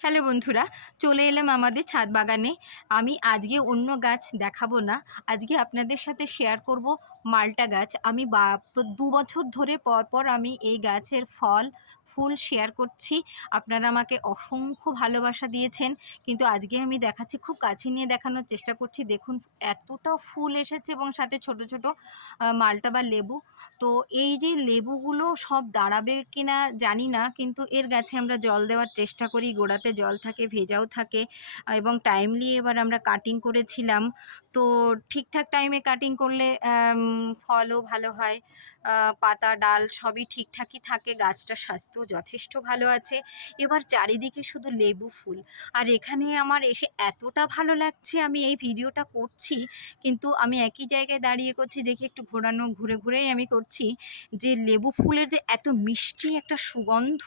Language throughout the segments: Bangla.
হ্যালো বন্ধুরা, চলে এলাম আমাদের ছাদ বাগানে। আমি আজকে অন্য গাছ দেখাবো না, আজকে আপনাদের সাথে শেয়ার করব মালটা গাছ। আমি 2 বছর ধরে পর পর আমি এই গাছের ফল ফুল শেয়ার করছি। আপনারা আমাকে অসংখ্য ভালোবাসা দিয়েছেন, কিন্তু আজকে আমি দেখাচ্ছি, খুব কাছে নিয়ে দেখানোর চেষ্টা করছি। দেখুন, এতটা ফুল এসেছে এবং সাথে ছোট ছোট মালটা বা লেবু। তো এই যে লেবুগুলো সব দাঁড়াবে কিনা জানি না, কিন্তু এর গাছে আমরা জল দেওয়ার চেষ্টা করি, গোড়াতে জল থাকে, ভেজাও থাকে, এবং টাইমলি এবার আমরা কাটিং করেছিলাম। তো ঠিকঠাক টাইমে কাটিং করলে ফলও ভালো হয়, পাতা ডাল সবই ঠিকঠাকই থাকে, গাছটার স্বাস্থ্য যথেষ্ট ভালো আছে। এবার চারিদিকে শুধু লেবু ফুল, আর এখানে আমার এসে এতটা ভালো লাগছে, আমি এই ভিডিওটা করছি কিন্তু আমি একই জায়গায় দাঁড়িয়ে করছি, দেখি একটু ঘুরে ঘুরেই আমি করছি, যে লেবু ফুলের যে এত মিষ্টি একটা সুগন্ধ,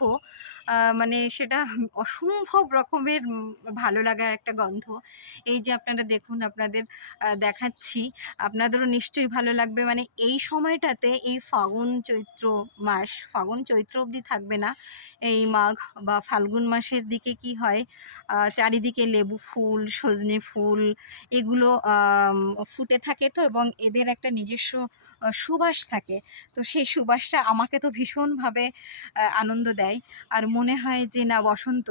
মানে সেটা অসম্ভব রকমের ভালো লাগা একটা গন্ধ। এই যে আপনারা দেখুন, আপনাদের দেখাচ্ছি, আপনাদেরও নিশ্চয়ই ভালো লাগবে। মানে এই সময়টাতে, এই ফাগুন চৈত্র মাস, ফাগুন চৈত্র অবধি থাকবে না, এই মাঘ বা ফাল্গুন মাসের দিকে কি হয়, চারিদিকে লেবু ফুল, সজনে ফুল, এগুলো ফুটে থাকে তো, এবং এদের একটা নিজস্ব সুবাস থাকে। তো সেই সুবাসটা আমাকে তো ভীষণভাবে আনন্দ দেয়, আর মনে হয় যে না, বসন্ত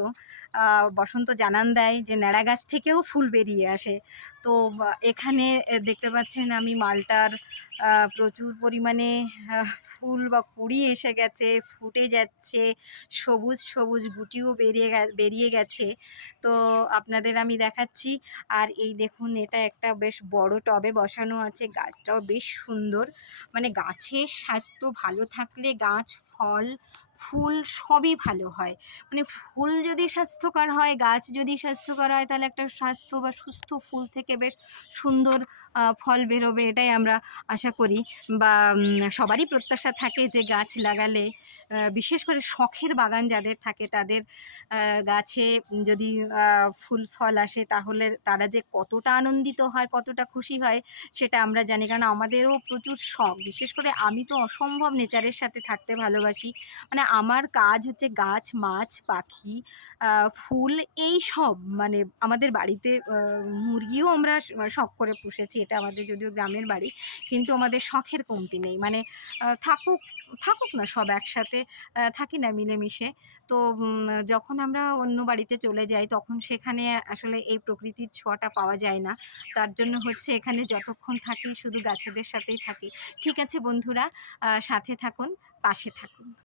বসন্ত জানান দেয় যে ন্যাড়া গাছ থেকেও ফুল বেরিয়ে আসে। তো এখানে দেখতে পাচ্ছেন আমি মালটার প্রচুর পরিমাণে ফুল বা কুঁড়ি এসে গেছে, ফুটে যাচ্ছে, সবুজ সবুজ গুটিও বেরিয়ে গেছে। তো আপনাদের আমি দেখাচ্ছি। আর এই দেখুন, এটা একটা বেশ বড় টবে বসানো আছে, গাছটাও বেশ সুন্দর। মানে গাছের স্বাস্থ্য ভালো থাকলে গাছ ফল ফুল সবই ভালো হয়। মানে ফুল যদি স্বাস্থ্যকর হয়, গাছ যদি স্বাস্থ্যকর হয়, তাহলে একটা স্বাস্থ্য বা সুস্থ ফুল থেকে বেশ সুন্দর ফল বেরোবে, এটাই আমরা আশা করি। বা সবারই প্রত্যাশা থাকে যে গাছ লাগালে, বিশেষ করে শখের বাগান যাদের থাকে তাদের গাছে যদি ফুল ফল আসে, তাহলে তারা যে কতটা আনন্দিত হয়, কতটা খুশি হয়, সেটা আমরা জানি। কারণ আমাদেরও প্রচুর শখ, বিশেষ করে আমি তো অসম্ভব নেচারের সাথে থাকতে ভালোবাসি। মানে আমার কাজ হচ্ছে গাছ, মাছ, পাখি, ফুল, এই সব। মানে আমাদের বাড়িতে মুরগিও আমরা শখ করে পুষেছি, এটা আমাদের যদিও গ্রামের বাড়ি, কিন্তু আমাদের শখের কমতি নেই। মানে থাকুক থাকুক না, সব একসাথে থাকি না মিলেমিশে। তো যখন আমরা অন্য বাড়িতে চলে যাই, তখন সেখানে আসলে এই প্রকৃতির ছোঁয়াটা পাওয়া যায় না। তার জন্য হচ্ছে এখানে যতক্ষণ থাকি শুধু গাছেদের সাথেই থাকি। ঠিক আছে বন্ধুরা, সাথে থাকুন, পাশে থাকুন।